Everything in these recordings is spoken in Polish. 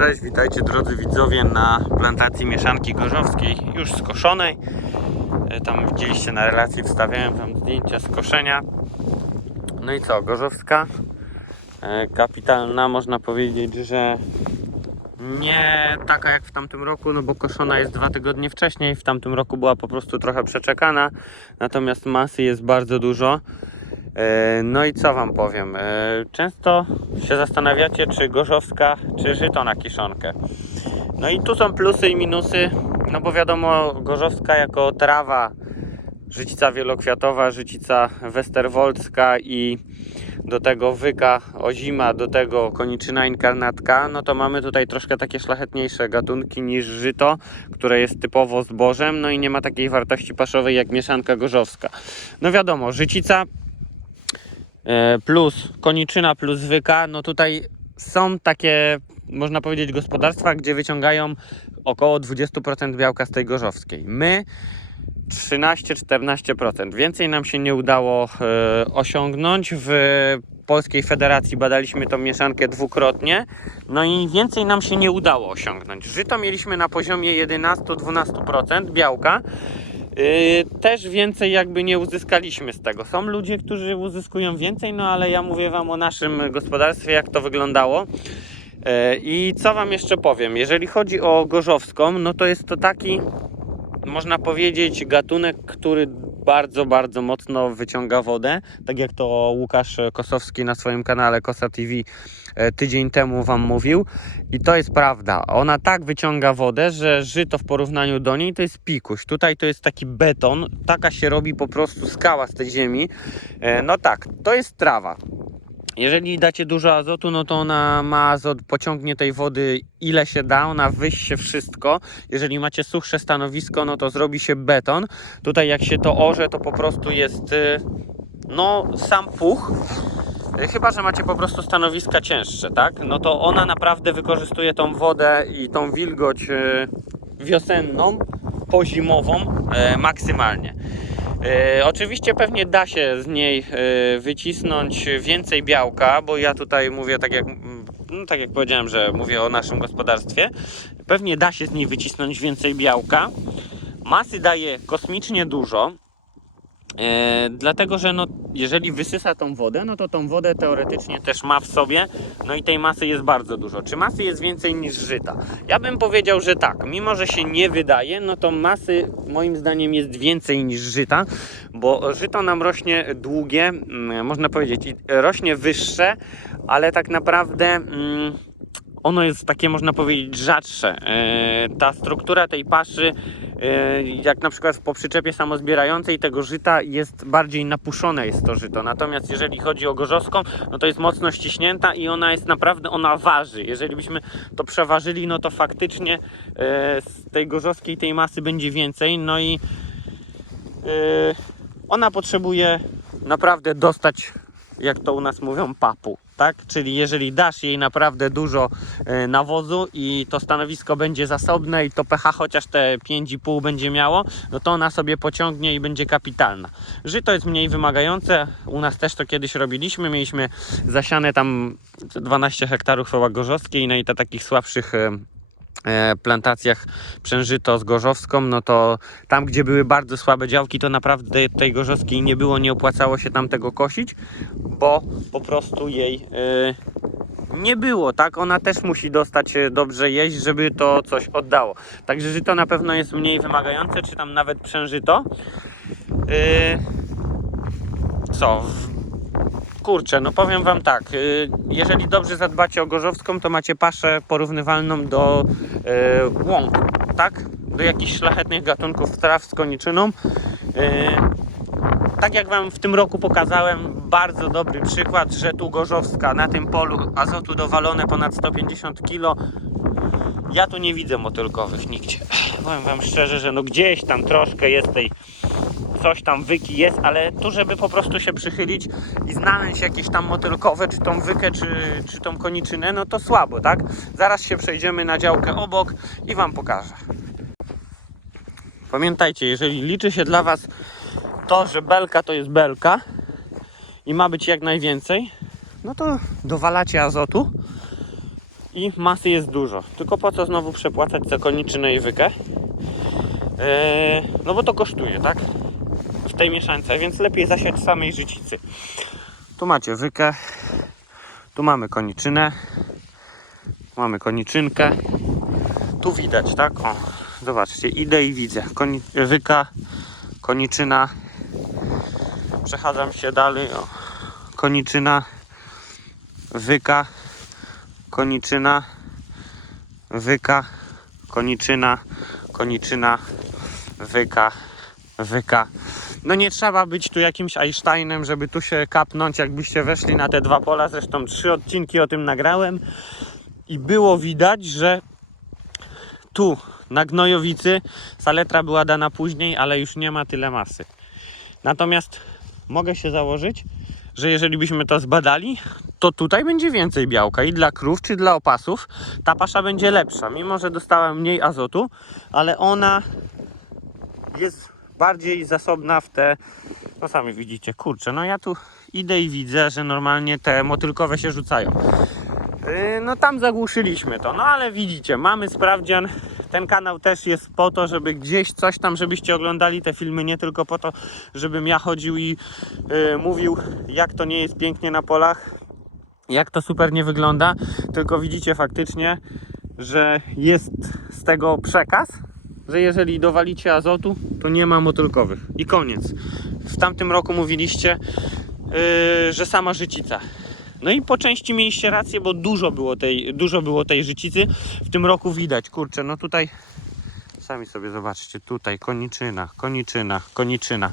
Cześć, witajcie drodzy widzowie na plantacji mieszanki gorzowskiej, już skoszonej. E, Tam widzieliście na relacji, wstawiałem wam zdjęcia skoszenia. No i co, gorzowska, e, kapitalna, można powiedzieć, że nie taka jak w tamtym roku, no bo koszona jest dwa tygodnie wcześniej, w tamtym roku była po prostu trochę przeczekana, natomiast masy jest bardzo dużo. E, No i co Wam powiem? E, Często się zastanawiacie, czy gorzowska, czy żyto na kiszonkę. No i tu są plusy i minusy, no bo wiadomo, gorzowska jako trawa, życica wielokwiatowa, życica westerwoldzka i do tego wyka ozima, do tego koniczyna inkarnatka, no to mamy tutaj troszkę takie szlachetniejsze gatunki niż żyto, które jest typowo zbożem, no i nie ma takiej wartości paszowej jak mieszanka gorzowska. No wiadomo, życica plus koniczyna plus wyka, no tutaj są takie, można powiedzieć, gospodarstwa, gdzie wyciągają około 20% białka z tej gorzowskiej. My 13-14%. Więcej nam się nie udało e, osiągnąć. W Polskiej Federacji badaliśmy tą mieszankę dwukrotnie, no i więcej nam się nie udało osiągnąć. Żyto mieliśmy na poziomie 11-12% białka. Yy, też więcej jakby nie uzyskaliśmy z tego. Są ludzie, którzy uzyskują więcej, no ale ja mówię Wam o naszym gospodarstwie, jak to wyglądało. Yy, I co Wam jeszcze powiem? Jeżeli chodzi o gorzowską, no to jest to taki, można powiedzieć, gatunek, który bardzo, bardzo mocno wyciąga wodę. Tak jak to Łukasz Kosowski na swoim kanale Kosa TV e, tydzień temu Wam mówił. I to jest prawda. Ona tak wyciąga wodę, że żyto w porównaniu do niej to jest pikuś. Tutaj to jest taki beton. Taka się robi po prostu skała z tej ziemi. E, No tak, to jest trawa. Jeżeli dacie dużo azotu, no to ona ma azot, pociągnie tej wody ile się da, ona wyście wszystko. Jeżeli macie suchsze stanowisko, no to zrobi się beton. Tutaj jak się to orze, to po prostu jest y, no sam puch. Y, Chyba, że macie po prostu stanowiska cięższe, tak? No to ona naprawdę wykorzystuje tą wodę i tą wilgoć y, wiosenną, pozimową maksymalnie. E, oczywiście pewnie da się z niej e, wycisnąć więcej białka, bo ja tutaj mówię tak jak, mm, no, tak jak powiedziałem, że mówię o naszym gospodarstwie. Pewnie da się z niej wycisnąć więcej białka. Masy daje kosmicznie dużo. E, dlatego, że no, jeżeli wysysa tą wodę, no to tą wodę teoretycznie też ma w sobie, no i tej masy jest bardzo dużo. Czy masy jest więcej niż żyta? Ja bym powiedział, że tak. Mimo, że się nie wydaje, no to masy moim zdaniem jest więcej niż żyta, bo żyto nam rośnie długie, mm, można powiedzieć, rośnie wyższe, ale tak naprawdę. Mm, ono jest takie, można powiedzieć, rzadsze. E, Ta struktura tej paszy, e, jak na przykład po przyczepie samozbierającej tego żyta jest bardziej napuszone jest to żyto. Natomiast jeżeli chodzi o gorzowską, no to jest mocno ściśnięta i ona jest naprawdę, ona waży. Jeżeli byśmy to przeważyli, no to faktycznie e, z tej gorzowskiej tej masy będzie więcej. No i ona potrzebuje naprawdę dostać, jak to u nas mówią, papu. Tak? Czyli jeżeli dasz jej naprawdę dużo e, nawozu i to stanowisko będzie zasobne i to pH chociaż te 5,5 będzie miało, no to ona sobie pociągnie i będzie kapitalna. Żyto jest mniej wymagające, u nas też to kiedyś robiliśmy, mieliśmy zasiane tam 12 hektarów chyba gorzowskiej, no i na takich słabszych e, plantacjach przężyto z gorzowską, no to tam, gdzie były bardzo słabe działki, to naprawdę tej gorzowskiej nie było, nie opłacało się tam tego kosić, bo po prostu jej e, nie było, tak? Ona też musi dostać e, dobrze jeść, żeby to coś oddało. Także żyto na pewno jest mniej wymagające, czy tam nawet przężyto. E, co? Kurczę, no powiem Wam tak, y, jeżeli dobrze zadbacie o gorzowską, to macie paszę porównywalną do y, łąk, tak? Do jakichś szlachetnych gatunków traw z koniczyną. Y, Tak jak Wam w tym roku pokazałem, bardzo dobry przykład, że tu gorzowska na tym polu azotu dowalone ponad 150 kg. Ja tu nie widzę motylkowych nigdzie. Powiem Wam szczerze, że no gdzieś tam troszkę jest tej coś tam wyki jest, ale tu, żeby po prostu się przychylić i znaleźć jakieś tam motylkowe, czy tą wykę, czy, czy tą koniczynę, no to słabo, tak? Zaraz się przejdziemy na działkę obok i Wam pokażę. Pamiętajcie, jeżeli liczy się dla Was to, że belka to jest belka i ma być jak najwięcej, no to dowalacie azotu i masy jest dużo. Tylko po co znowu przepłacać za koniczynę i wykę? Eee, no bo to kosztuje, tak? Tej mieszance, więc lepiej zasiać samej życicy. Tu macie wykę, tu mamy koniczynę, mamy koniczynkę. Tu widać, tak? O, zobaczcie, idę i widzę. Koni, wyka, koniczyna. Przechadzam się dalej. O. Koniczyna, wyka, koniczyna, wyka, koniczyna, koniczyna, wyka, wyka. No nie trzeba być tu jakimś Einsteinem, żeby tu się kapnąć, jakbyście weszli na te dwa pola. Zresztą trzy odcinki o tym nagrałem i było widać, że tu na gnojowicy saletra była dana później, ale już nie ma tyle masy. Natomiast mogę się założyć, że jeżeli byśmy to zbadali, to tutaj będzie więcej białka i dla krów, czy dla opasów ta pasza będzie lepsza. Mimo, że dostała mniej azotu, ale ona jest bardziej zasobna w te, no sami widzicie, kurczę, no ja tu idę i widzę, że normalnie te motylkowe się rzucają. Yy, No tam zagłuszyliśmy to, no ale widzicie, mamy sprawdzian. Ten kanał też jest po to, żeby gdzieś coś tam, żebyście oglądali te filmy, nie tylko po to, żebym ja chodził i yy, mówił, jak to nie jest pięknie na polach, jak to super nie wygląda, tylko widzicie faktycznie, że jest z tego przekaz, że jeżeli dowalicie azotu, to nie ma motylkowych i koniec. W tamtym roku mówiliście, yy, że sama życica. No i po części mieliście rację, bo dużo było tej, dużo było tej życicy. W tym roku widać, kurczę, no tutaj sami sobie zobaczcie, tutaj koniczyna, koniczyna, koniczyna.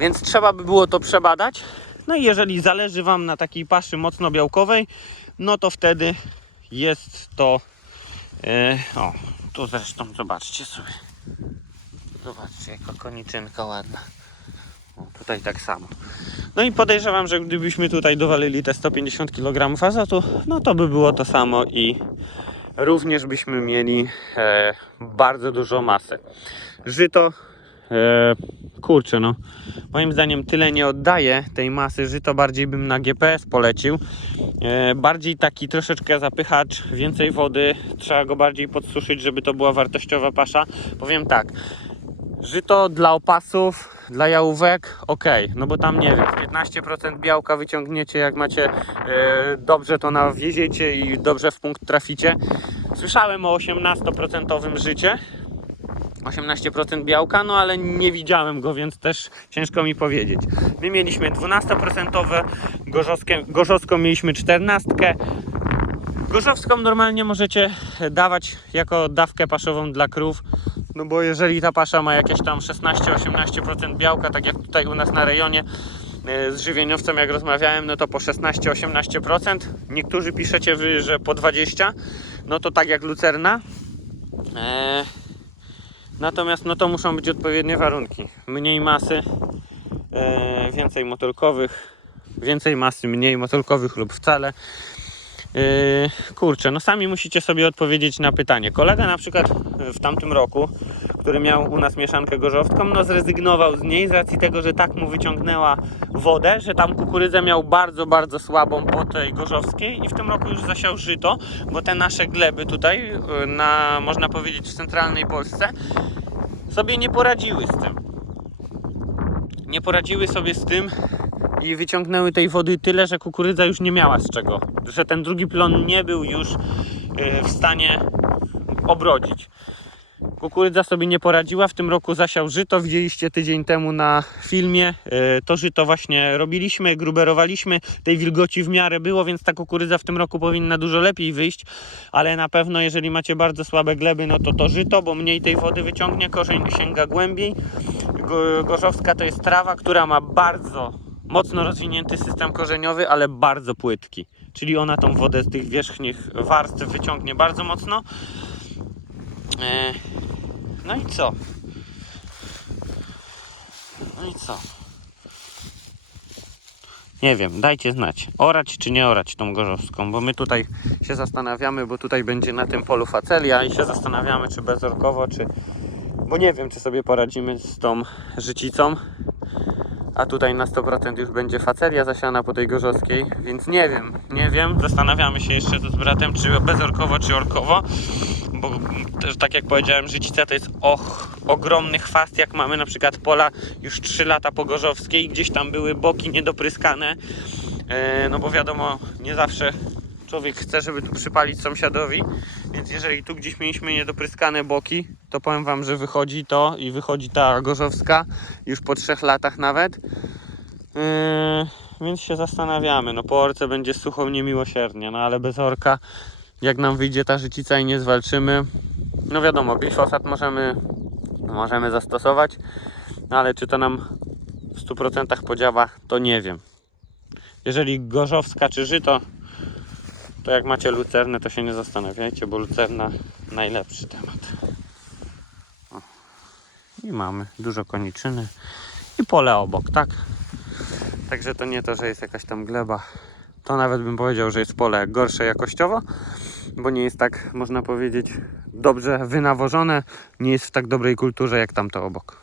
Więc trzeba by było to przebadać. No i jeżeli zależy Wam na takiej paszy mocno białkowej, no to wtedy jest to. e, o, tu zresztą zobaczcie sobie. Zobaczcie, jaka koniczynka ładna. O, tutaj tak samo. No i podejrzewam, że gdybyśmy tutaj dowalili te 150 kg azotu, no to by było to samo i również byśmy mieli e, bardzo dużo masy. Żyto, kurczę no, moim zdaniem tyle nie oddaje tej masy, żyto bardziej bym na GPS polecił. E, bardziej taki troszeczkę zapychacz, więcej wody, trzeba go bardziej podsuszyć, żeby to była wartościowa pasza. Powiem tak, Żyto dla opasów, dla jałówek, ok, no bo tam nie wiem, 15% białka wyciągniecie, jak macie e, dobrze to nawieziecie i dobrze w punkt traficie. Słyszałem o 18% życie, 18% białka, no ale nie widziałem go, więc też ciężko mi powiedzieć. My mieliśmy 12%, gorzowskie, gorzowską mieliśmy 14%. Gorzowską normalnie możecie dawać jako dawkę paszową dla krów, no bo jeżeli ta pasza ma jakieś tam 16-18% białka, tak jak tutaj u nas na rejonie e, z żywieniowcem jak rozmawiałem, no to po 16-18%. Niektórzy piszecie wy, że po 20%, no to tak jak lucerna. E, natomiast no to muszą być odpowiednie warunki. Mniej masy, e, więcej motylkowych, więcej masy, mniej motylkowych lub wcale. Yy, kurczę, no sami musicie sobie odpowiedzieć na pytanie. Kolega na przykład w tamtym roku, który miał u nas mieszankę gorzowską, no zrezygnował z niej z racji tego, że tak mu wyciągnęła wodę, że tam kukurydzę miał bardzo, bardzo słabą po tej gorzowskiej i w tym roku już zasiał żyto, bo te nasze gleby tutaj, yy, na, można powiedzieć w centralnej Polsce, sobie nie poradziły z tym. Nie poradziły sobie z tym, i wyciągnęły tej wody tyle, że kukurydza już nie miała z czego. Że ten drugi plon nie był już yy, w stanie obrodzić. Kukurydza sobie nie poradziła, w tym roku zasiał żyto, widzieliście tydzień temu na filmie. Yy, To żyto właśnie robiliśmy, gruberowaliśmy, tej wilgoci w miarę było, więc ta kukurydza w tym roku powinna dużo lepiej wyjść, ale na pewno jeżeli macie bardzo słabe gleby, no to to żyto, bo mniej tej wody wyciągnie, korzeń sięga głębiej. Go- Gorzowska to jest trawa, która ma bardzo mocno rozwinięty system korzeniowy, ale bardzo płytki. Czyli ona tą wodę z tych wierzchnich warstw wyciągnie bardzo mocno. E, No i co? No i co? Nie wiem, dajcie znać. Orać czy nie orać tą gorzowską, bo my tutaj się zastanawiamy, bo tutaj będzie na tym polu facelia i się zastanawiamy, czy bezorkowo, czy. Bo nie wiem, czy sobie poradzimy z tą życicą. A tutaj na 100% już będzie facelia zasiana po tej gorzowskiej, więc nie wiem, nie wiem. Zastanawiamy się jeszcze z bratem, czy bezorkowo, czy orkowo. Bo też tak jak powiedziałem, Życica to jest och, ogromny chwast, jak mamy na przykład pola już 3 lata po gorzowskiej, gdzieś tam były boki niedopryskane. E, no bo wiadomo, nie zawsze człowiek chce, żeby tu przypalić sąsiadowi, więc jeżeli tu gdzieś mieliśmy niedopryskane boki, to powiem Wam, że wychodzi to i wychodzi ta gorzowska już po trzech latach nawet. Yy, więc się zastanawiamy. No po orce będzie sucho niemiłosiernie, no ale bez orka, jak nam wyjdzie ta życica i nie zwalczymy, no wiadomo, glifosat możemy, możemy zastosować, no ale czy to nam w 100% podziała, to nie wiem. Jeżeli gorzowska czy żyto, to jak macie lucernę, to się nie zastanawiajcie, bo lucerna najlepszy temat. O. I mamy dużo koniczyny i pole obok, tak? Także to nie to, że jest jakaś tam gleba. To nawet bym powiedział, że jest pole gorsze jakościowo, bo nie jest tak, można powiedzieć, dobrze wynawożone, nie jest w tak dobrej kulturze jak tamto obok.